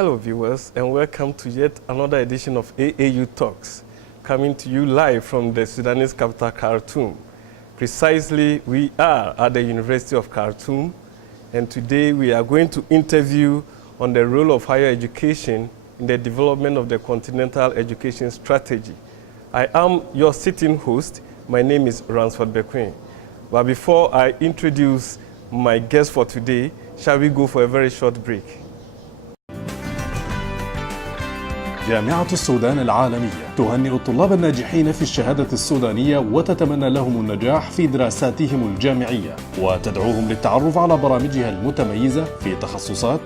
Hello viewers, and welcome to yet another edition of AAU Talks, coming to you live from the Sudanese capital Khartoum. Precisely, we are at the University of Khartoum, and today we are going to interview on the role of higher education in the development of the Continental Education Strategy. I am your sitting host. My name is Ransford Bekoe. But before I introduce my guest for today, shall we go for a very short break? جامعة السودان العالمية تهنئ الطلاب الناجحين في الشهادة السودانية وتتمنى لهم النجاح في دراساتهم الجامعية وتدعوهم للتعرف على برامجها المتميزة في تخصصات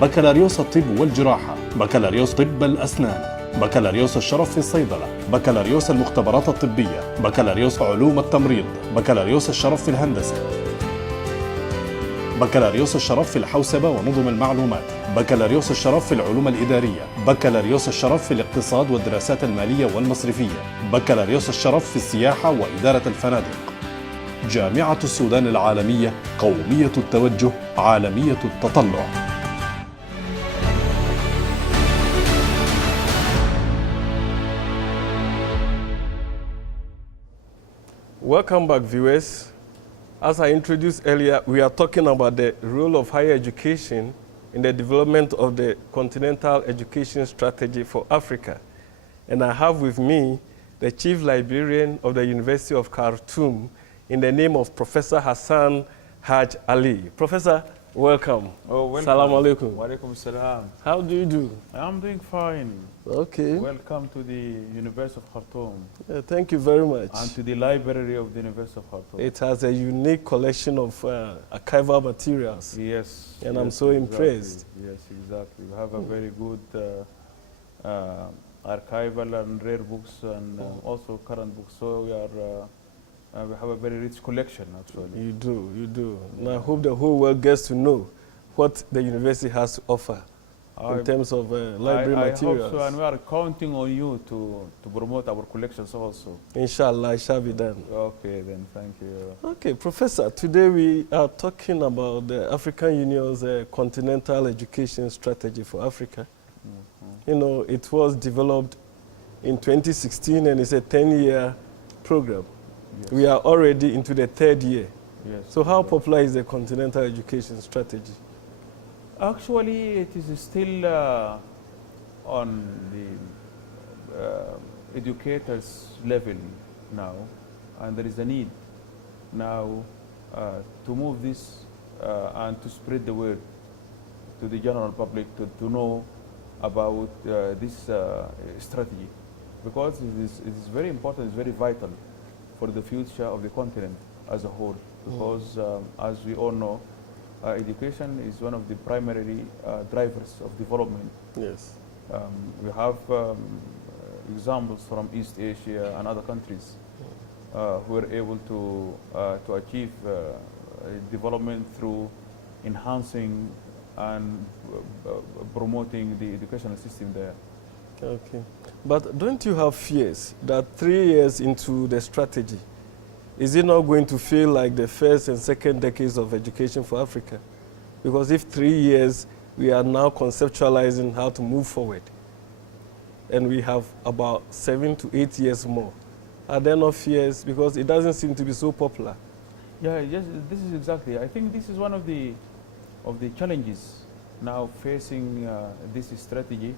بكالوريوس الطب والجراحة، بكالوريوس طب الأسنان، بكالوريوس الشرف في الصيدلة، بكالوريوس المختبرات الطبية، بكالوريوس علوم التمريض، بكالوريوس الشرف في الهندسة، بكالوريوس الشرف في الحوسبة ونظم المعلومات، بكالوريوس الشرف في العلوم الإدارية، بكالوريوس الشرف في الاقتصاد والدراسات المالية والمصرفية، بكالوريوس الشرف في السياحة وإدارة الفنادق. جامعة السودان العالمية، قومية التوجه، عالمية التطلع. Welcome back, viewers. As I introduced earlier, we are talking about the role of higher education in the development of the Continental Education Strategy for Africa. And I have with me the Chief Librarian of the University of Khartoum in the name of Professor Hassan Haj Ali. Professor, welcome. Oh, welcome. Salam alaikum. Wa alaikum salam. How do you do? I'm doing fine. Okay. Welcome to the University of Khartoum. Thank you very much. And to the library of the University of Khartoum. It has a unique collection of archival materials. Yes. And yes, I'm so exactly. impressed. Yes, exactly. We have a very good archival and rare books and also current books. So we have a very rich collection, actually. You do, you do. And I hope the whole world gets to know what the university has to offer in terms of library materials. I hope so, and we are counting on you to promote our collections also. Inshallah, it shall be done. Okay, then, thank you. Okay, Professor, today we are talking about the African Union's Continental Education Strategy for Africa. You know, it was developed in 2016 and it's a 10-year program. Yes. We are already into the third year. Yes. So how popular is the Continental Education Strategy? Actually, it is still on the educators' level now, and there is a need now to move this and to spread the word to the general public to know about this strategy, because it is very important, it's very vital for the future of the continent as a whole, because as we all know, education is one of the primary drivers of development. Yes. We have examples from East Asia and other countries who are able to achieve development through enhancing and promoting the educational system there. Okay. But don't you have fears that 3 years into the strategy, is it not going to feel like the first and second decades of education for Africa? Because if 3 years, we are now conceptualizing how to move forward, and we have about 7 to 8 years more, are there no fears? Because it doesn't seem to be so popular. Yeah, yes, this is exactly. I think this is one of the challenges now facing this strategy,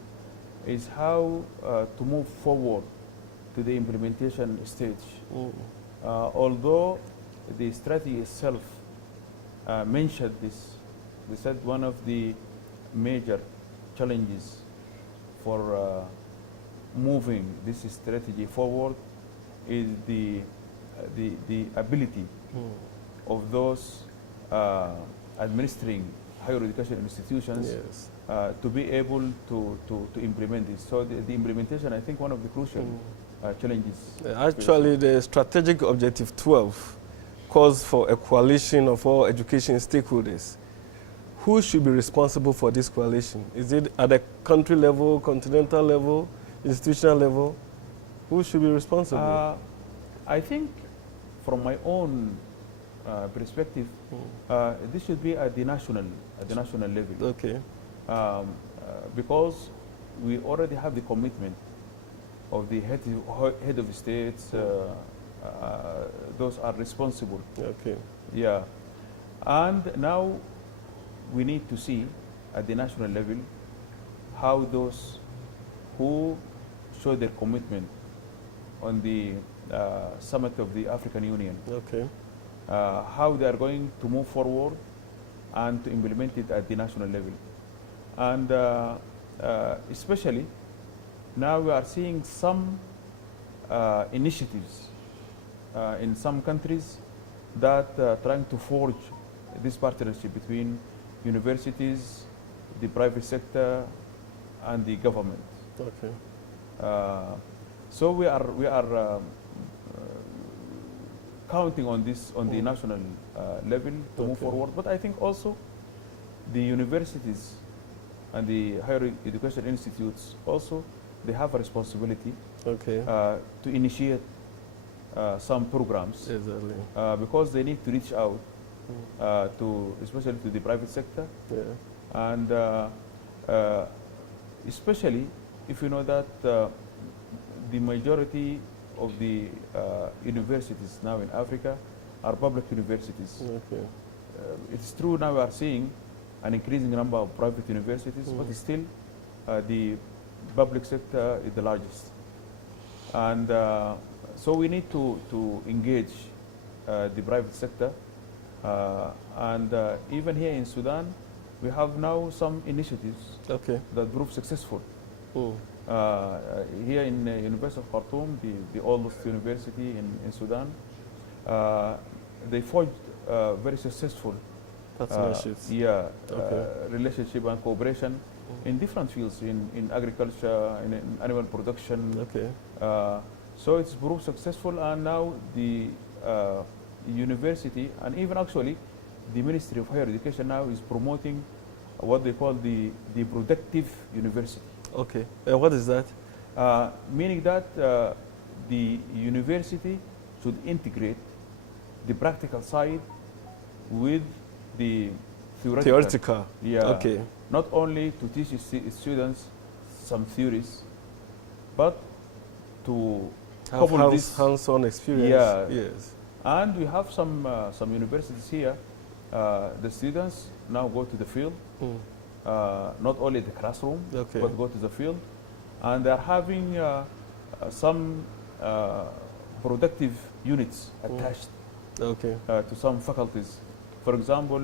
is how to move forward to the implementation stage. Although the strategy itself mentioned this, they said one of the major challenges for moving this strategy forward is the ability of those administering higher education institutions, yes, to be able to implement this. So the implementation, I think, one of the crucial challenges. Actually, the strategic objective 12 calls for a coalition of all education stakeholders. Who should be responsible for this coalition? Is it at the country level, continental level, institutional level? Who should be responsible? I think, from my own perspective, this should be at the national level. Okay. because we already have the commitment of the head of states, those are responsible. Okay. Yeah. And now we need to see at the national level how those who show their commitment on the summit of the African Union, Okay. how they are going to move forward and to implement it at the national level. And especially now we are seeing some initiatives in some countries that are trying to forge this partnership between universities, the private sector, and the government. Okay. So we are counting on this on the national level to move forward. But I think also the universities and the higher education institutes also, they have a responsibility Okay. to initiate some programs Exactly. because they need to reach out to, especially to the private sector, Yeah. and especially if you know that the majority of the universities now in Africa are public universities. Okay. It's true now we are seeing an increasing number of private universities, but still the public sector is the largest. And so we need to engage the private sector. And even here in Sudan, we have now some initiatives Okay. that prove successful. Mm. Here in the University of Khartoum, the oldest university in Sudan, they forged very successful Partnerships. Okay. relationship and cooperation in different fields, in agriculture, in animal production. Okay. So it's proved successful, and now the university, and even actually the Ministry of Higher Education now is promoting what they call the productive university. Okay. What is that? Meaning that the university should integrate the practical side with the theoretical. Yeah. Okay. Not only to teach its students some theories, but to Have couple this. hands-on experience. Yeah. Yes. And we have some universities here. The students now go to the field, not only the classroom, Okay. but go to the field, and they're having some productive units attached Okay. to some faculties. For example,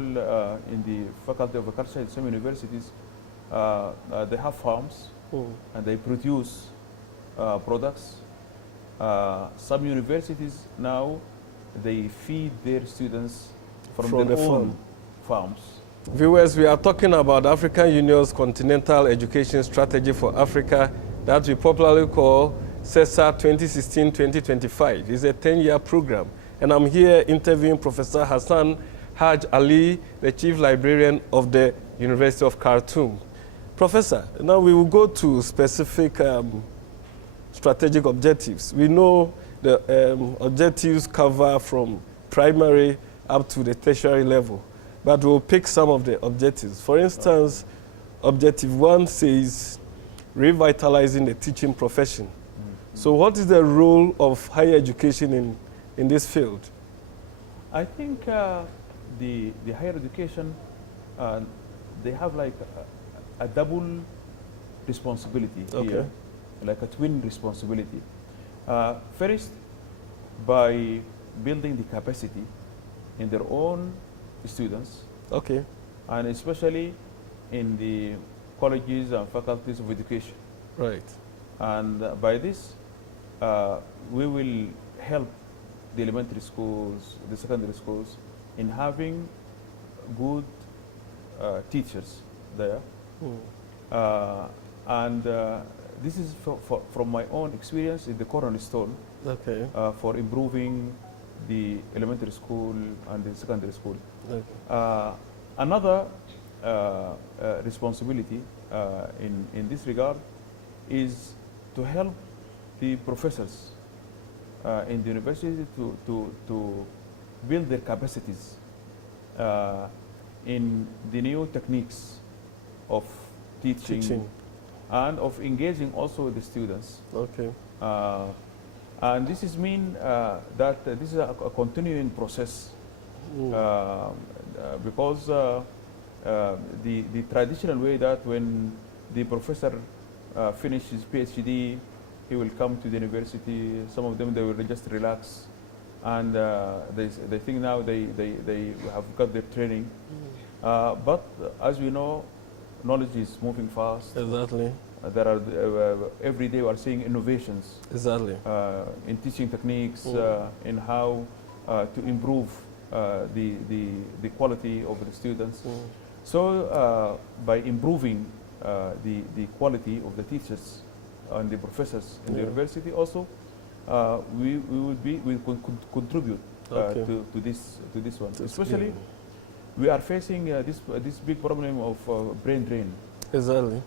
in the faculty of agriculture in some universities, they have farms and they produce products. Some universities now, they feed their students from From their the own farms. Viewers, we are talking about African Union's Continental Education Strategy for Africa that we popularly call CESA 2016-2025. It's a 10-year program. And I'm here interviewing Professor Hassan Haj Ali, the Chief Librarian of the University of Khartoum. Professor, now we will go to specific strategic objectives. We know the objectives cover from primary up to the tertiary level, but we'll pick some of the objectives. For instance, Objective 1 says revitalizing the teaching profession. So what is the role of higher education in this field? I think the higher education, they have like a double responsibility here, like a twin responsibility. First, by building the capacity in their own students, and especially in the colleges and faculties of education. Right. And by this, we will help the elementary schools, the secondary schools, in having good teachers there. And this is from my own experience in the cornerstone for improving the elementary school and the secondary school. Another responsibility in this regard is to help the professors in the university to build their capacities in the new techniques of teaching, and of engaging also the students. Okay. And this is mean that this is a continuing process because the traditional way that when the professor finishes PhD, he will come to the university. Some of them, they will just relax, and they think now they have got their training. But as we know, knowledge is moving fast. Exactly. There are every day we are seeing innovations. Exactly. In teaching techniques, in how to improve the quality of the students. So by improving the quality of the teachers and the professors in the university, also we will contribute to this one. Especially, we are facing this big problem of brain drain. Exactly.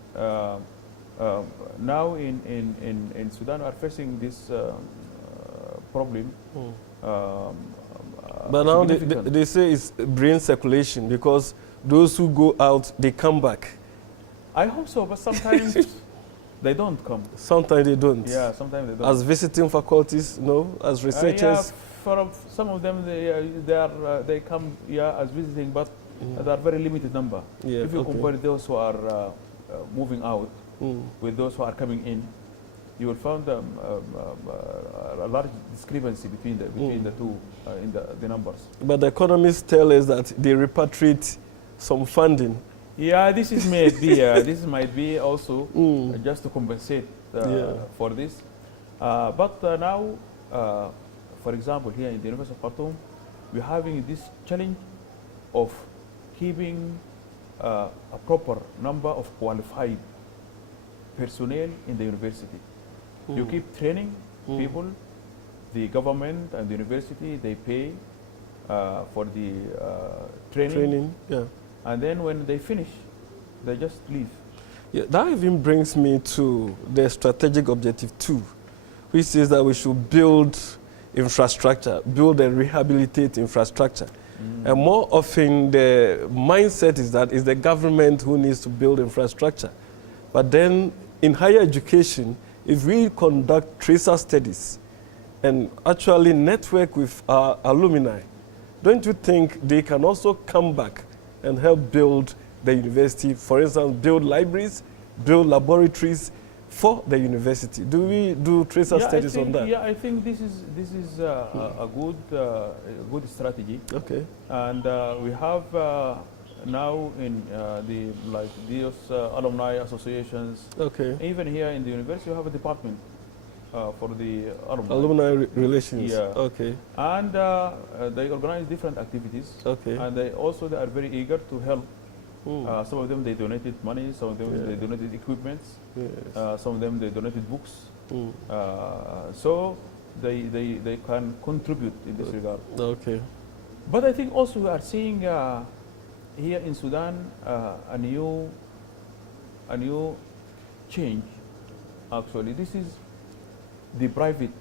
Now in Sudan, we are facing this problem. But now they say it's brain circulation because those who go out, they come back. I hope so, but sometimes they don't come. Sometimes they don't. Yeah, sometimes they don't. As visiting faculties, no, as researchers. For some of them, they come as visiting, but they are very limited number. Yeah, if you compare those who are moving out with those who are coming in, you will find a large discrepancy between the two in the numbers. But the economists tell us that they repatriate some funding. Yeah, this is this might be also just to compensate for this. But now, for example, here in the University of Khartoum, we're having this challenge of keeping a proper number of qualified personnel in the university. You keep training people, the government and the university, they pay for the training. Yeah. And then when they finish, they just leave. Yeah, that even brings me to the strategic objective 2, which says that we should build infrastructure, build and rehabilitate infrastructure. And more often the mindset is that it's the government who needs to build infrastructure. But then in higher education, if we conduct tracer studies and actually network with our alumni, don't you think they can also come back and help build the university? For instance, build libraries, build laboratories for the university. Do we do tracer studies on that? Yeah, I think this is a good strategy. Okay. And we have now in these alumni associations. Okay. Even here in the university, we have a department for the alumni. Alumni relations. Yeah. Okay. And they organize different activities. Okay. And they are very eager to help. Some of them they donated money. Some of them they donated equipment. Yes. Some of them they donated books. So they can contribute in this regard. Okay. But I think also we are seeing here in Sudan a new change. Actually, this is the private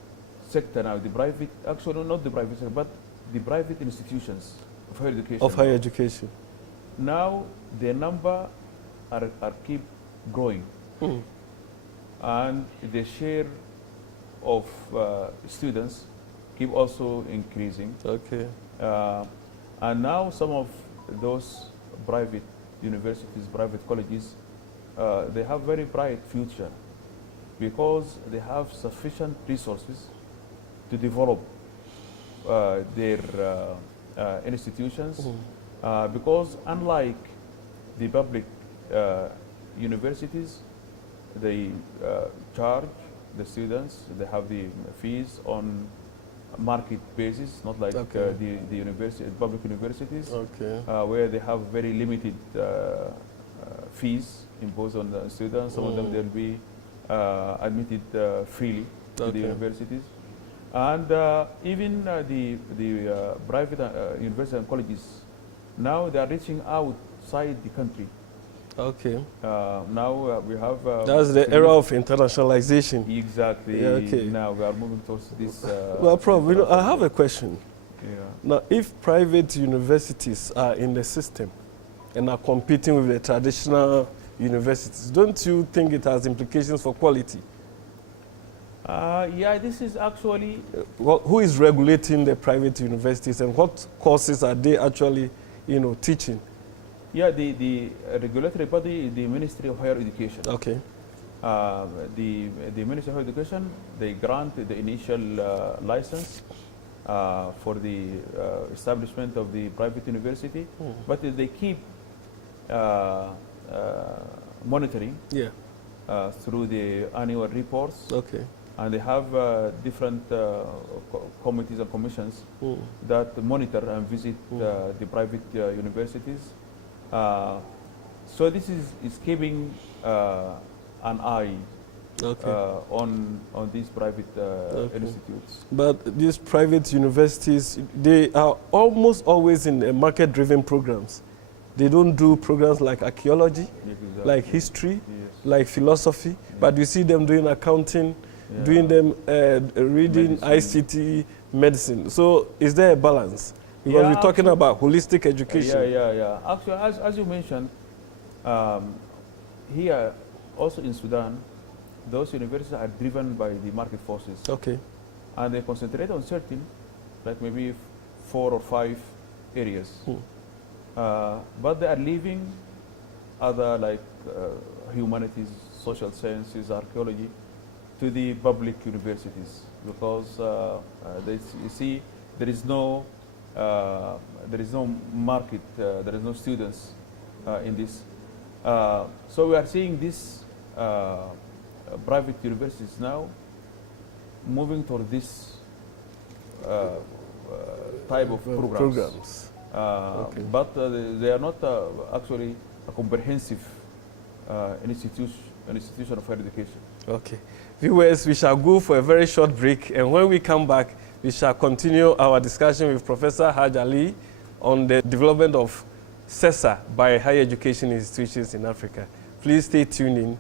sector now. Actually not the private sector, but the private institutions of higher education. Of higher education. Now their number are keep growing, and the share of students keep also increasing. Okay. And now some of those private universities, private colleges, they have very bright future because they have sufficient resources to develop their institutions. Because unlike the public universities, they charge the students, they have the fees on market basis, not like the university, public universities, where they have very limited fees imposed on the students. Some of them they'll be admitted freely to the universities, and even the private universities and colleges now they are reaching outside the country. Okay. Now we have. That's the era of internationalization. Exactly. Yeah, okay. Now we are moving towards this. Well, Prof, I have a question. Yeah. Now, if private universities are in the system and are competing with the traditional universities. Don't you think it has implications for quality? Yeah, this is actually... Who is regulating the private universities, and what courses are they actually, teaching? Yeah, the regulatory body is the Ministry of Higher Education. Okay. The Ministry of Higher Education, they grant the initial license for the establishment of the private university, but they keep monitoring through the annual reports. Okay. And they have different committees and commissions that monitor and visit the private universities. So this is keeping an eye on these private institutes. But these private universities, they are almost always in market-driven programs. They don't do programs like archaeology, like history, like philosophy, but you see them doing accounting, doing them reading ICT, medicine. So is there a balance? Because we're talking about holistic education. Yeah. Actually, as you mentioned, here also in Sudan, those universities are driven by the market forces. Okay. And they concentrate on certain, like maybe 4 or 5 areas. But they are leaving other like humanities, social sciences, archaeology to the public universities, because you see there is no market, there is no students in this. So we are seeing these private universities now moving toward this type of programs. But they are not actually a comprehensive institution of higher education. Okay. Viewers, we shall go for a very short break, and when we come back, we shall continue our discussion with Professor Haj Ali on the development of CESA by higher education institutions in Africa. Please stay tuned in.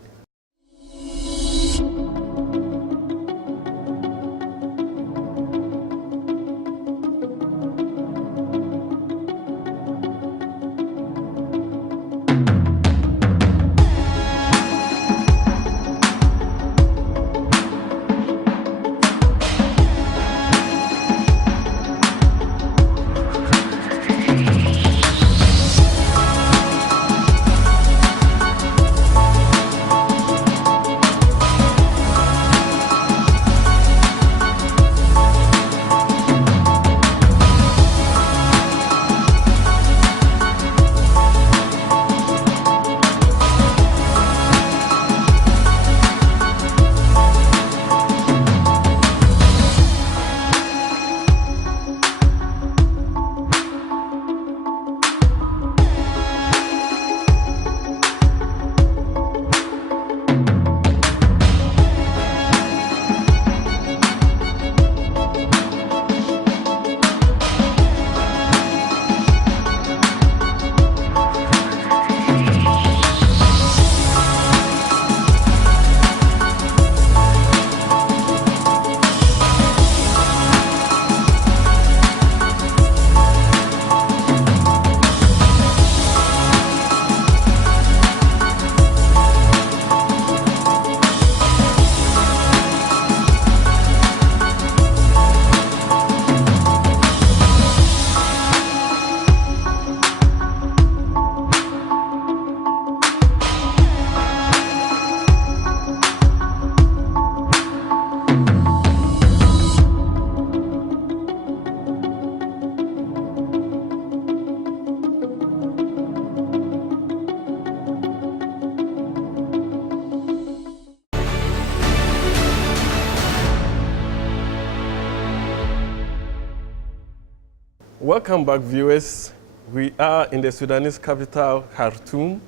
Welcome back, viewers. We are in the Sudanese capital, Khartoum.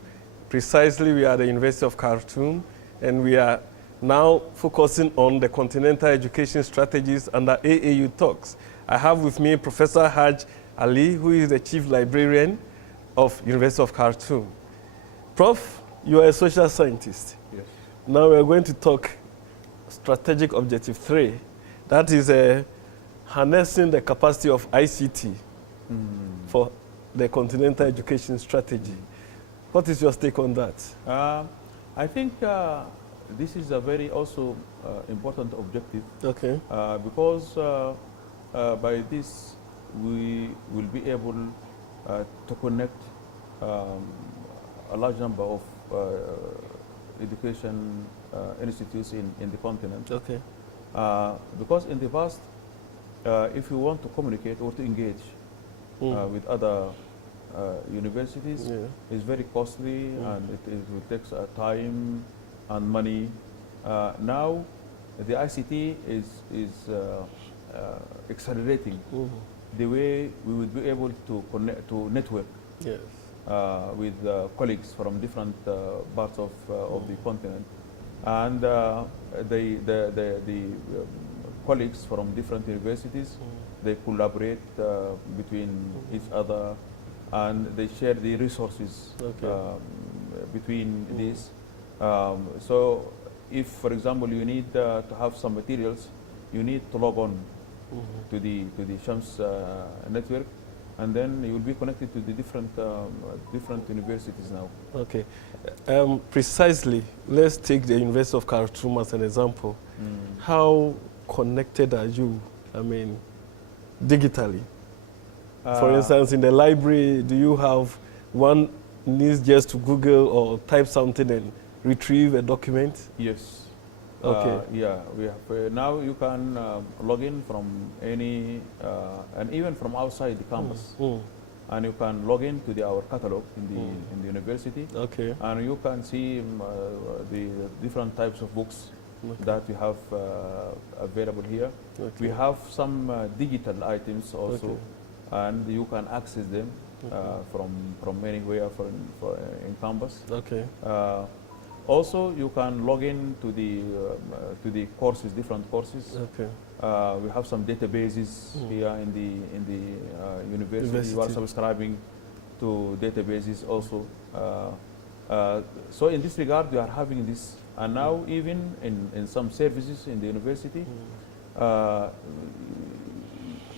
Precisely, we are at the University of Khartoum, and we are now focusing on the continental education strategies under AAU talks. I have with me Professor Haj Ali, who is the Chief Librarian of University of Khartoum. Prof, you are a social scientist. Yes. Now we are going to talk strategic objective 3. That is harnessing the capacity of ICT for the continental education strategy. What is your take on that? I think this is a very also important objective. Okay. Because by this we will be able to connect a large number of education institutes in the continent. Okay. Because in the past, if you want to communicate or to engage with other universities, it's very costly and it will take time and money. Now, the ICT is accelerating the way we would be able to connect, to network with colleagues from different parts of the continent, and the colleagues from different universities, they collaborate between each other, and they share the resources between these. So if, for example, you need to have some materials, you need to log on to the Shams network, and then you will be connected to the different universities now. Okay. Precisely, let's take the University of Khartoum as an example. How connected are you, I mean, digitally? For instance, in the library, do you have one needs just to Google or type something and retrieve a document? Yes. Okay. Yeah, we have. Now you can log in from any, and even from outside the campus. And you can log in to our catalog in the university. Okay. And you can see the different types of books that we have available here. Okay. We have some digital items also, and you can access them from anywhere in campus. Okay. Also, you can log in to the courses, different courses. Okay. We have some databases here in the university. You are subscribing to databases also. So in this regard, we are having this, and now even in some services in the university,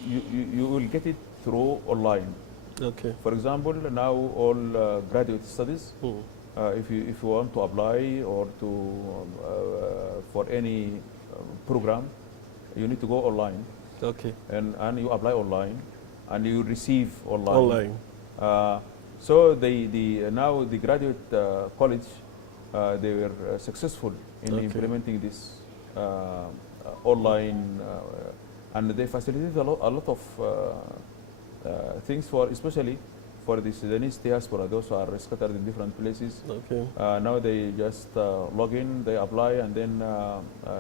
you will get it through online. Okay. For example, now all graduate studies. If you want to apply or to for any program, you need to go online. Okay. And you apply online, and you receive online. So now the graduate college, they were successful in implementing this online, and they facilitated a lot of things for, especially for the Sudanese diaspora. Those who are scattered in different places. Okay. Now they just log in, they apply, and then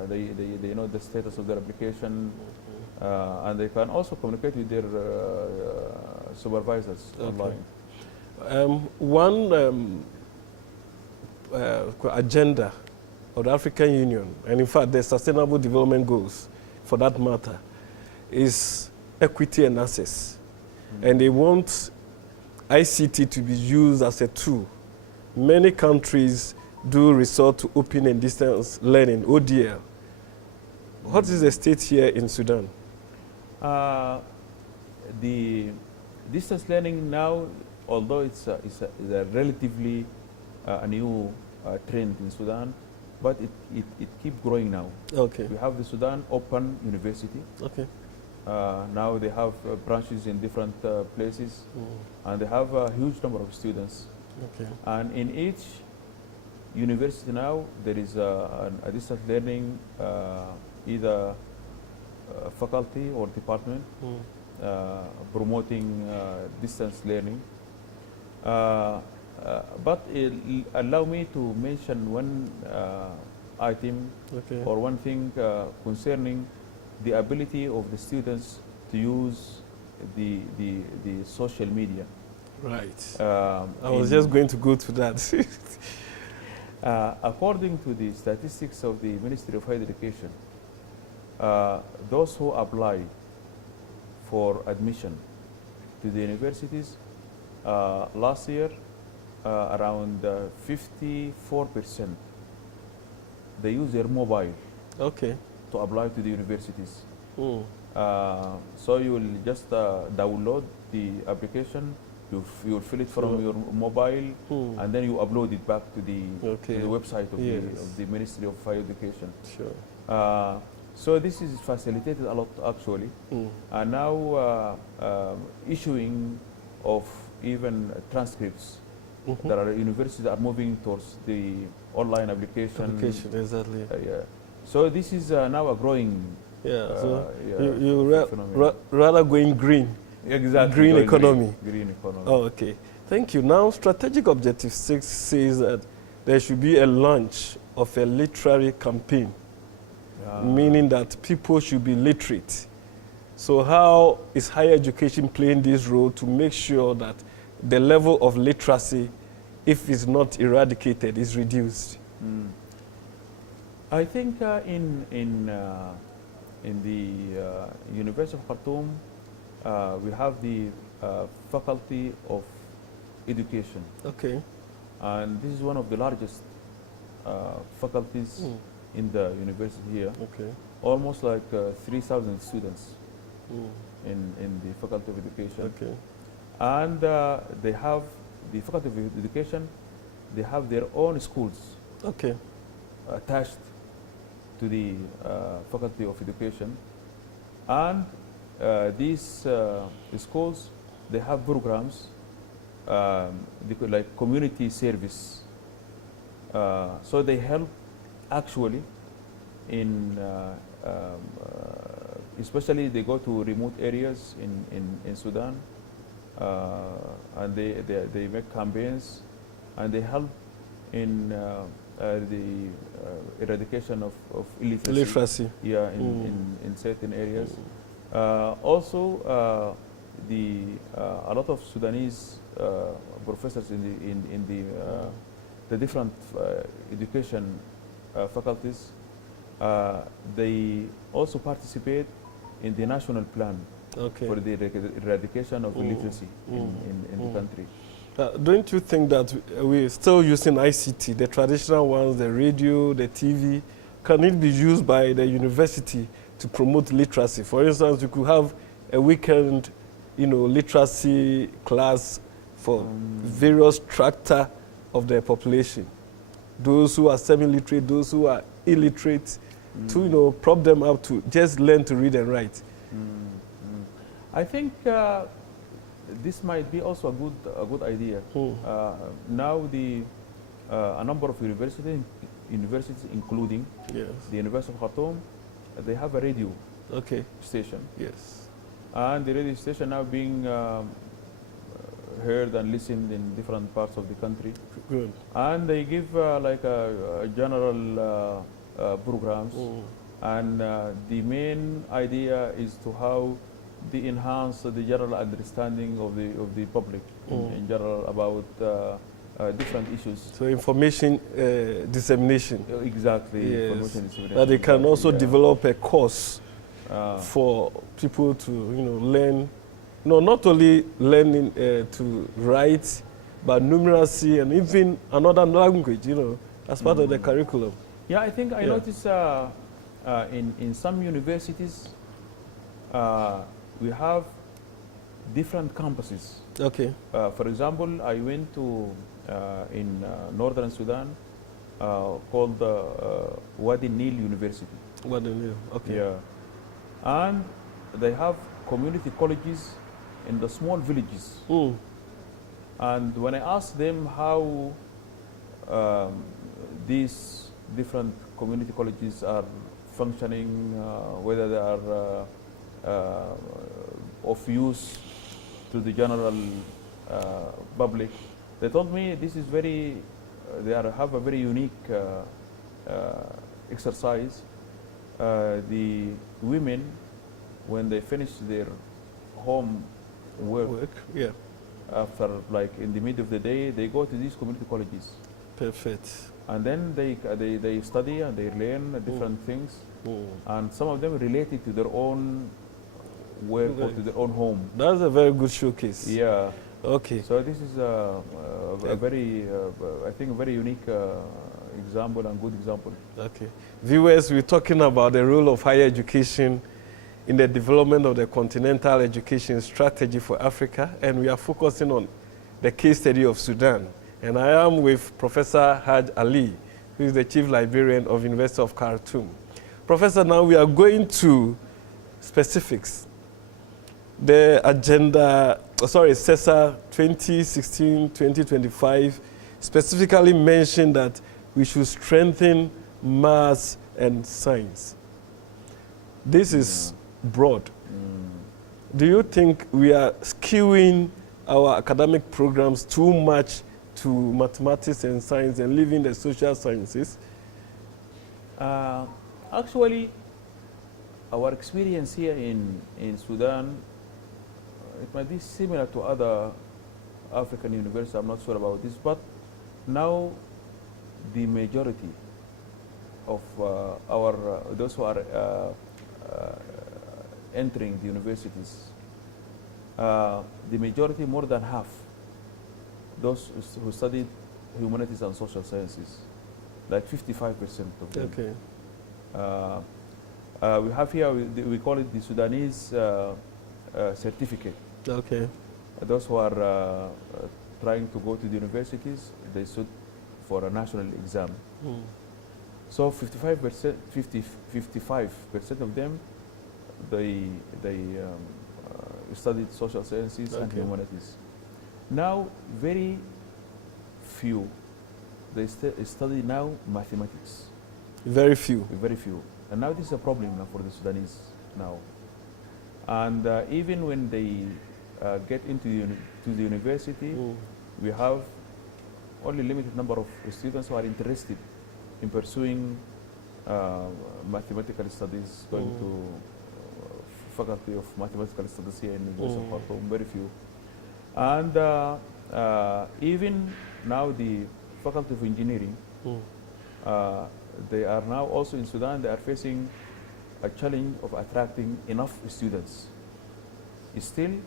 they know the status of their application, and they can also communicate with their supervisors online. One agenda of the African Union, and in fact the Sustainable Development Goals for that matter, is equity and access. And they want ICT to be used as a tool. Many countries do resort to open and distance learning, ODL. What is the state here in Sudan? The distance learning now, although it's a relatively a new trend in Sudan, but it keeps growing now. Okay. We have the Sudan Open University. Okay. Now they have branches in different places, and they have a huge number of students. Okay. And in each university now, there is a distance learning, either faculty or department promoting distance learning. But allow me to mention one item or one thing concerning the ability of the students to use the social media. Right. I was just going to go to that. According to the statistics of the Ministry of Higher Education, those who apply for admission to the universities last year, around 54%, they use their mobile to apply to the universities. So you will just download the application, You fill it from your mobile, and then you upload it back to the website of, the Ministry of Higher Education. Sure. So this is facilitated a lot actually, and now issuing of even transcripts. There are universities that are moving towards the online application. Exactly. So this is now a growing. So you rather going green. Exactly. Green economy. Green economy. Oh, okay. Thank you. Now, strategic objective 6 says that there should be a launch of a literary campaign, meaning that people should be literate. So how is higher education playing this role to make sure that the level of literacy, if it's not eradicated, is reduced? I think in the University of Khartoum, we have the Faculty of Education. Okay. And this is one of the largest faculties in the university here. Okay. Almost like 3,000 students in the Faculty of Education. Okay. And they have, the Faculty of Education, they have their own schools. Okay. Attached to the Faculty of Education. And these schools, they have programs like community service. So they help actually in, especially they go to remote areas in Sudan, and they make campaigns, and they help in the eradication of illiteracy. Yeah, in certain areas. Also, a lot of Sudanese professors in the different education faculties, they also participate in the national plan for the eradication of illiteracy in the country. Don't you think that we're still using ICT, the traditional ones, the radio, the TV? Can it be used by the university to promote literacy? For instance, you could have a weekend, literacy class for various strata of the population. Those who are semi-literate, those who are illiterate, to prop them up to just learn to read and write. I think this might be also a good idea. Now a number of universities, including the University of Khartoum, they have a radio station. Yes. And the radio station now being heard and listened in different parts of the country. Good. And they give like a general programs. And the main idea is to how they enhance the general understanding of the public in general about different issues. So information dissemination. Exactly. Yes. Information dissemination. But they can also develop a course for people to learn. No, not only learning to write, but numeracy and even another language, as part of the curriculum. Yeah, I think I noticed in some universities we have different campuses. Okay. For example, I went to in northern Sudan called Wadi Nil University. Wadi Nil. Okay. Yeah, and they have community colleges in the small villages. And when I asked them how these different community colleges are functioning, whether they are of use to the general public, they told me this is very, have a very unique exercise. The women, when they finish their home work, after like in the middle of the day, they go to these community colleges. Perfect. And then they study and they learn different things, and some of them related to their own work or to their own home. That's a very good showcase. Yeah. Okay. So this is a very, I think, a very unique example and good example. Okay. Viewers, we're talking about the role of higher education in the development of the continental education strategy for Africa, and we are focusing on the case study of Sudan. And I am with Professor Haj Ali, who is the Chief Librarian of University of Khartoum. Professor, now we are going to specifics. The agenda, CESA 2016-2025 specifically mentioned that we should strengthen maths and science. This is broad. Do you think we are skewing our academic programs too much to mathematics and science and leaving the social sciences? Actually, our experience here in Sudan, it might be similar to other African universities, I'm not sure about this, but now the majority of those who are entering the universities, the majority, more than half, those who studied humanities and social sciences, like 55% of them. Okay. We have here, we call it the Sudanese certificate. Okay. Those who are trying to go to the universities, they stood for a national exam. So 55% of them, they studied social sciences and humanities. Now, very few, they study now mathematics. Very few. Very few. And now this is a problem now for the Sudanese now. And even when they get into the university, we have only limited number of students who are interested in pursuing mathematical studies, going to faculty of mathematical studies here in the University of Khartoum, very few. And even now the faculty of engineering, they are now also in Sudan, they are facing a challenge of attracting enough students. Still,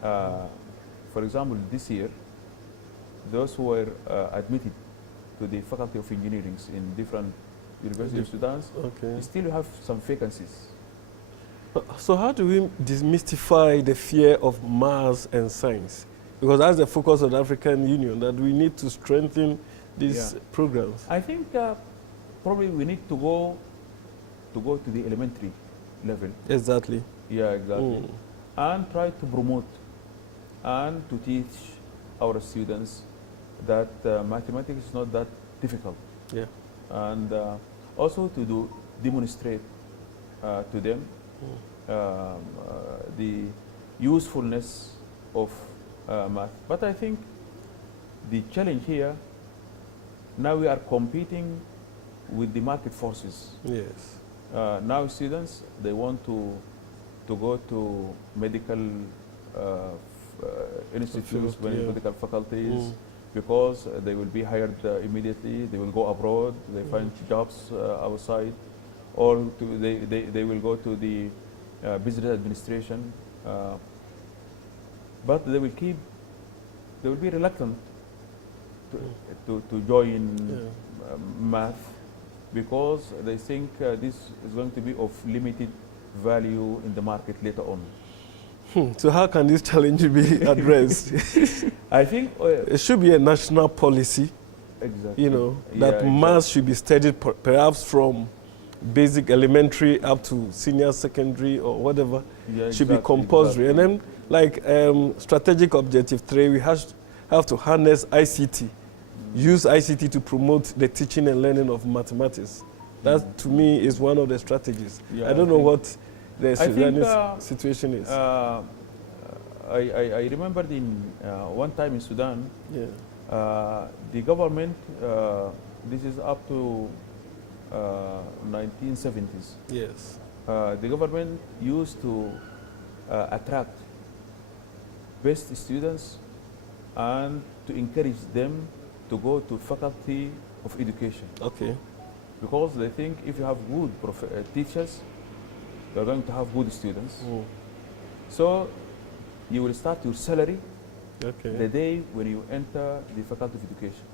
for example, this year, those who were admitted to the faculty of engineering in different universities of Sudan, still have some vacancies. So how do we demystify the fear of maths and science? Because that's the focus of the African Union, that we need to strengthen these programs. I think probably we need to go to the elementary level. Exactly. Yeah, exactly. And try to promote and to teach our students that mathematics is not that difficult. Yeah. And also to demonstrate to them the usefulness of math. But I think the challenge here, now we are competing with the market forces. Yes. Now students, they want to go to medical institutes, medical faculties, because they will be hired immediately, they will go abroad, they find jobs outside, or they will go to the business administration, but they will be reluctant to join math, because they think this is going to be of limited value in the market later on. So how can this challenge be addressed? I think it should be a national policy. Exactly. You know, that math should be studied perhaps from basic elementary up to senior secondary or whatever. Should be compulsory. And then, like strategic objective 3, we have to harness ICT. Use ICT to promote the teaching and learning of mathematics. That, to me, is one of the strategies. I don't know what the Sudanese situation is. I remembered in one time in Sudan, the government, this is up to 1970s. Yes. The government used to attract best students and to encourage them to go to faculty of education. Okay. Because they think if you have good teachers, you're going to have good students. So you will start your salary the day when you enter the faculty of education.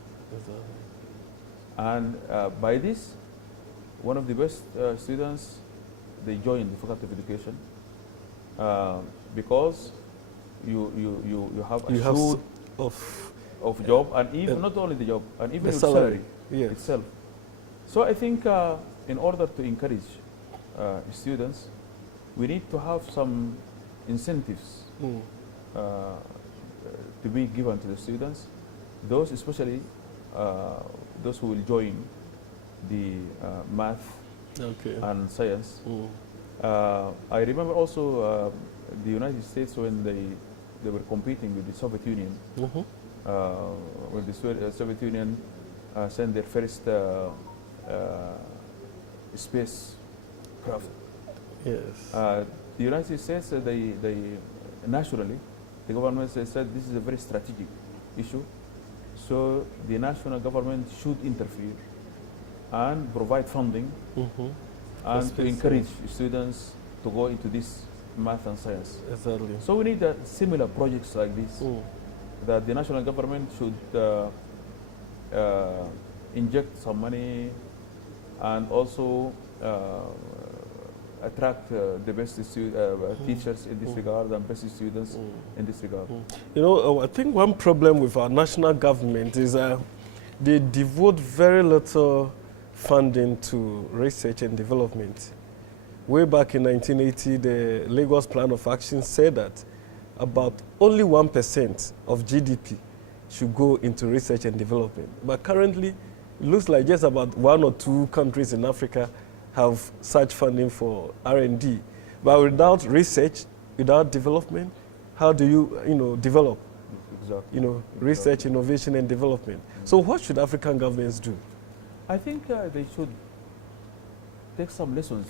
And by this, one of the best students, they join the faculty of education because you have assured of job, and even not only the job, and even the your salary, salary itself. So I think in order to encourage students, we need to have some incentives to be given to the students, those especially those who will join the math and science. I remember also the United States when they were competing with the Soviet Union. When the Soviet Union sent their first spacecraft. Yes. The United States, they nationally, the government said this is a very strategic issue, so the national government should interfere and provide funding and to encourage students to go into this math and science. Exactly. So we need similar projects like this, that the national government should inject some money and also attract the best teachers in this regard and best students in this regard. You know, I think one problem with our national government is they devote very little funding to research and development. Way back in 1980, the Lagos Plan of Action said that about only 1% of GDP should go into research and development. But currently, it looks like just about 1 or 2 countries in Africa have such funding for R&D. But without research, without development, how do you, develop? Exactly. Research, innovation, and development. So what should African governments do? I think they should take some lessons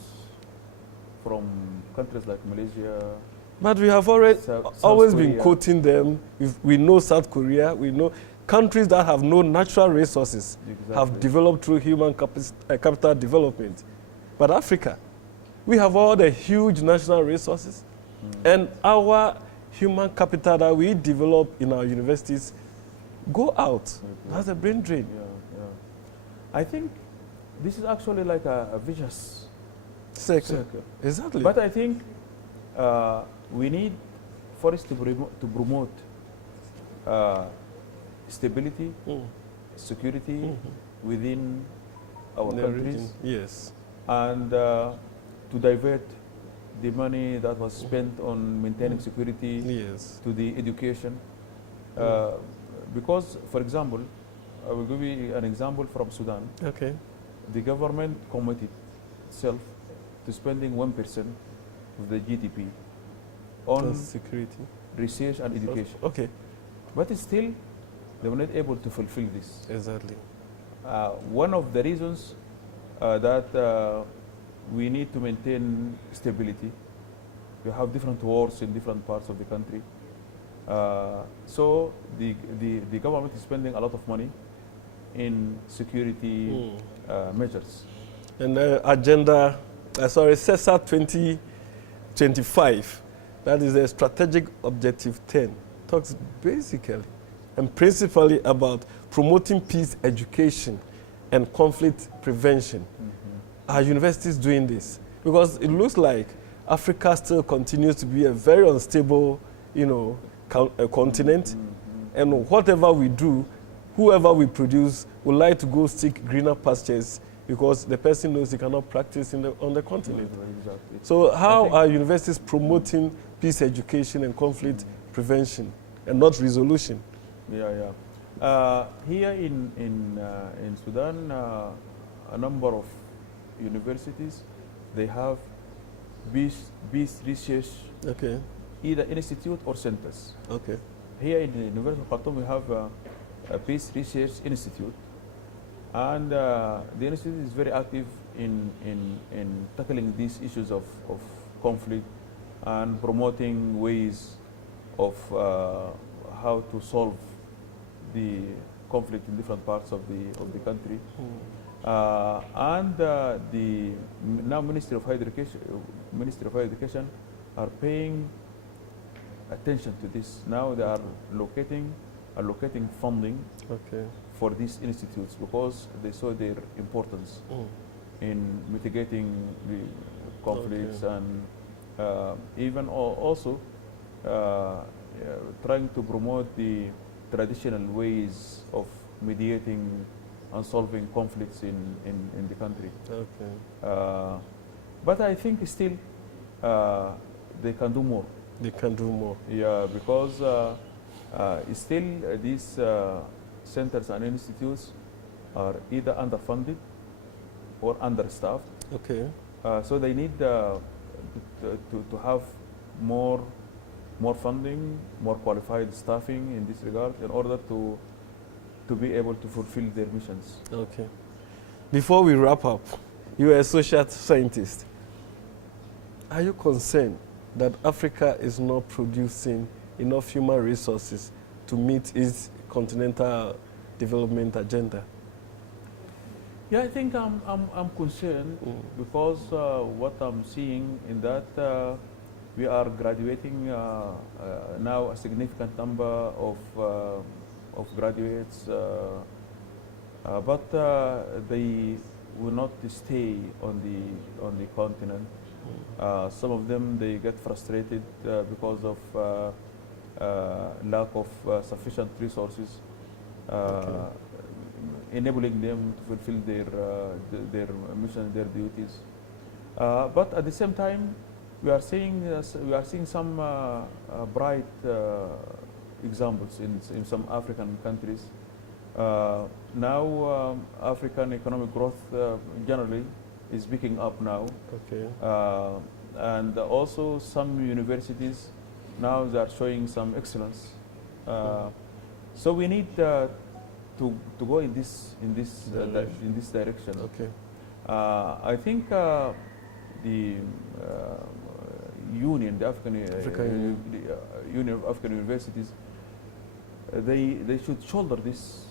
from countries like Malaysia. But we have already always been Korea. quoting them. We know South Korea. We know countries that have no natural resources have developed through human capital development. But Africa, we have all the huge national resources, and our human capital that we develop in our universities go out. That's a brain drain. I think this is actually like a vicious circle. Exactly. But I think we need for us to promote stability, security within our countries. Region. Yes. And to divert the money that was spent on maintaining security to the education. Because, for example, I will give you an example from Sudan. Okay. The government committed itself to spending 1% of the GDP on security, research and education. Okay. But still, they were not able to fulfill this. Exactly. One of the reasons that we need to maintain stability. We have different wars in different parts of the country. So the government is spending a lot of money in security measures. And CESA 2025, that is the strategic objective 10, talks basically and principally about promoting peace education and conflict prevention. Are universities doing this? Because it looks like Africa still continues to be a very unstable, continent. And whatever we do, whoever we produce would like to go seek greener pastures because the person knows he cannot practice on the continent. Exactly. So how are universities promoting peace education and conflict prevention and not resolution? Here in Sudan, a number of universities, they have peace research, either institute or centers. Okay. Here in the University of Khartoum, we have a Peace Research Institute, and the institute is very active in tackling these issues of conflict and promoting ways of how to solve the conflict in different parts of the country. And the now Ministry of Higher Education are paying attention to this. Now they are allocating funding for these institutes because they saw their importance in mitigating the conflicts and even also trying to promote the traditional ways of mediating and solving conflicts in the country. Okay. But I think still they can do more. They can do more. Yeah, because still these centers and institutes are either underfunded or understaffed. Okay. So they need to have more funding, more qualified staffing in this regard in order to be able to fulfill their missions. Okay. Before we wrap up, you are a social scientist. Are you concerned that Africa is not producing enough human resources to meet its continental development agenda? Yeah, I think I'm concerned because what I'm seeing in that we are graduating now a significant number of graduates, but they will not stay on the continent. Some of them they get frustrated because of lack of sufficient resources. Enabling them to fulfill their mission, their duties. But at the same time, we are seeing some bright examples in some African countries. Now, African economic growth generally is picking up now. Okay. And also some universities now they are showing some excellence. So we need to go in this direction. Okay. I think the union, the African Union of African Universities, they should shoulder this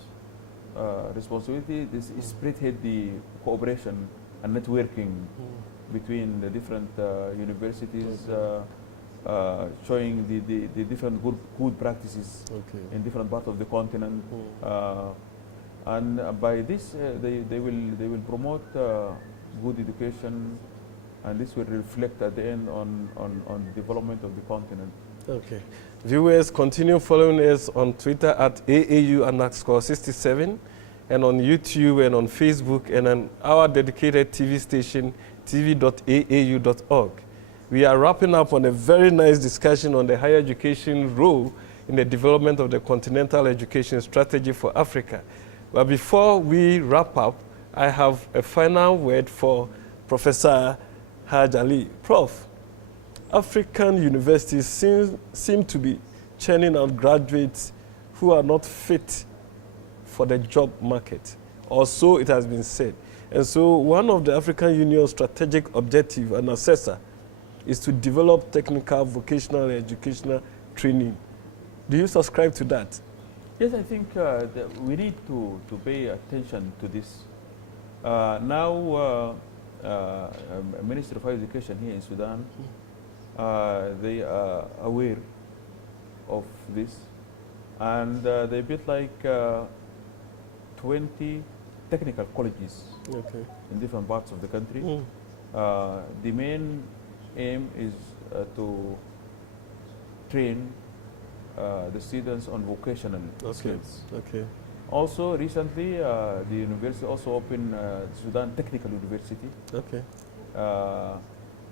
responsibility. This spearhead the cooperation and networking between the different universities, showing the different good practices in different parts of the continent, and by this they will promote good education, and this will reflect at the end on the development of the continent. Okay. Viewers, continue following us on Twitter at AAU_67 and on YouTube and on Facebook and on our dedicated TV station, tv.aau.org. We are wrapping up on a very nice discussion on the higher education role in the development of the continental education strategy for Africa. But before we wrap up, I have a final word for Professor Haj Ali. Prof, African universities seem to be churning out graduates who are not fit for the job market, or so it has been said. And so one of the African Union's strategic objectives and CESA is to develop technical, vocational, and educational training. Do you subscribe to that? Yes, I think that we need to pay attention to this. Now, Ministry of Higher Education here in Sudan, they are aware of this, and they built like 20 technical colleges in different parts of the country. The main aim is to train the students on vocational skills. Okay. Also, recently, the university also opened Sudan Technical University. Okay.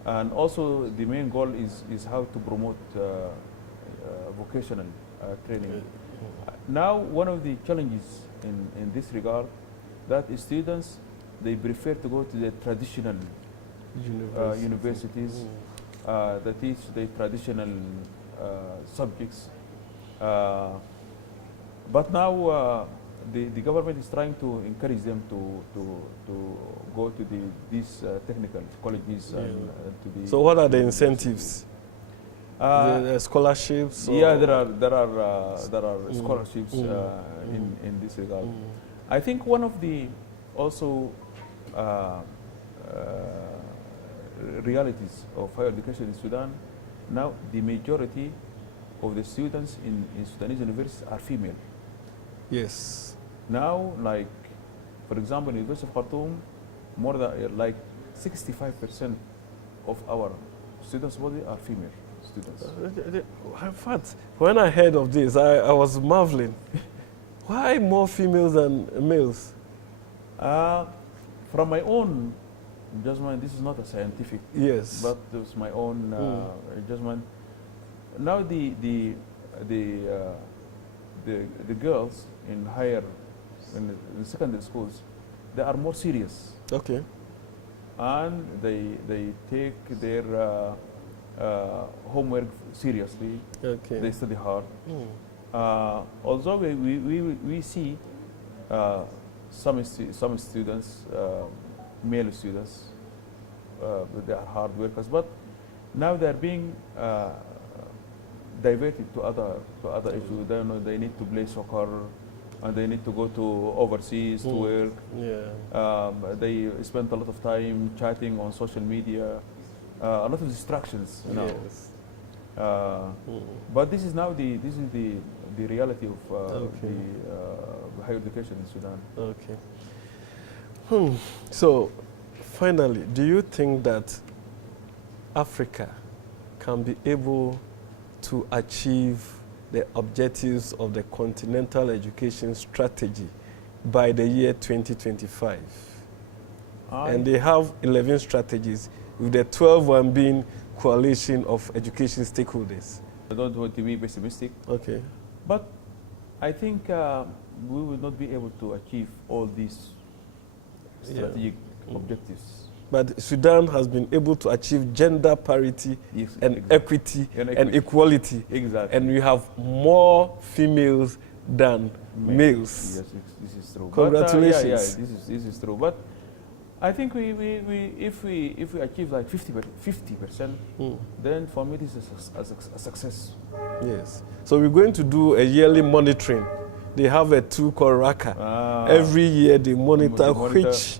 And also, the main goal is how to promote vocational training. Now, one of the challenges in this regard, that is students, they prefer to go to the traditional universities that teach the traditional subjects. But now the government is trying to encourage them to go to these technical colleges and to be. So what are the incentives? The scholarships? Yeah, there are scholarships in this regard. I think one of the also realities of higher education in Sudan, now the majority of the students in Sudanese universities are female. Yes. Now, like, for example, University of Khartoum, more than like 65% of our students body are female. students. In fact, when I heard of this, I was marveling. Why more females than males? From my own judgment, this is not a scientific, Yes. but it's my own judgment. Now the girls in in secondary schools, they are more serious, Okay. and they take their homework seriously. Okay. They study hard. Mm. Although we see some students, male students, they are hard workers, but now they are being diverted to other issues. They know they need to play soccer, and they need to go to overseas to work. Yeah. They spend a lot of time chatting on social media, a lot of distractions now. Yes. But this is now the reality of Okay. the higher education in Sudan. Okay. So, finally, do you think that Africa can be able to achieve the objectives of the Continental Education Strategy by the year 2025? And they have 11 strategies, with the 12th one being coalition of education stakeholders. I don't want to be pessimistic, Okay. but I think we will not be able to achieve all these strategic objectives. But Sudan has been able to achieve gender parity Yes, and exactly. equity And and equality. Exactly. And we have more females than males. Yes, this is true. Congratulations. But, this is true. But I think if we achieve like 50%, then for me this is a success. Yes. So we're going to do a yearly monitoring. They have a tool called Raka. Every year they monitor which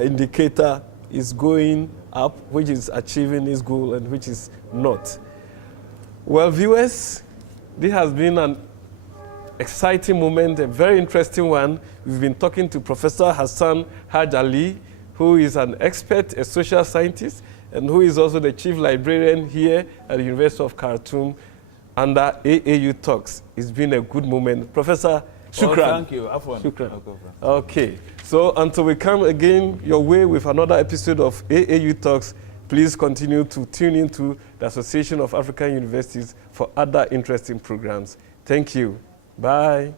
indicator is going up, which is achieving its goal, and which is not. Well, viewers, this has been an exciting moment, a very interesting one. We've been talking to Professor Hassan Haj Ali, who is an expert, a social scientist, and who is also the chief librarian here at the University of Khartoum under AAU Talks. It's been a good moment. Professor, shukran. Oh, thank you. Afwan. Shukran. Okay, so until we come again your way with another episode of AAU Talks, please continue to tune into the Association of African Universities for other interesting programs. Thank you. Bye.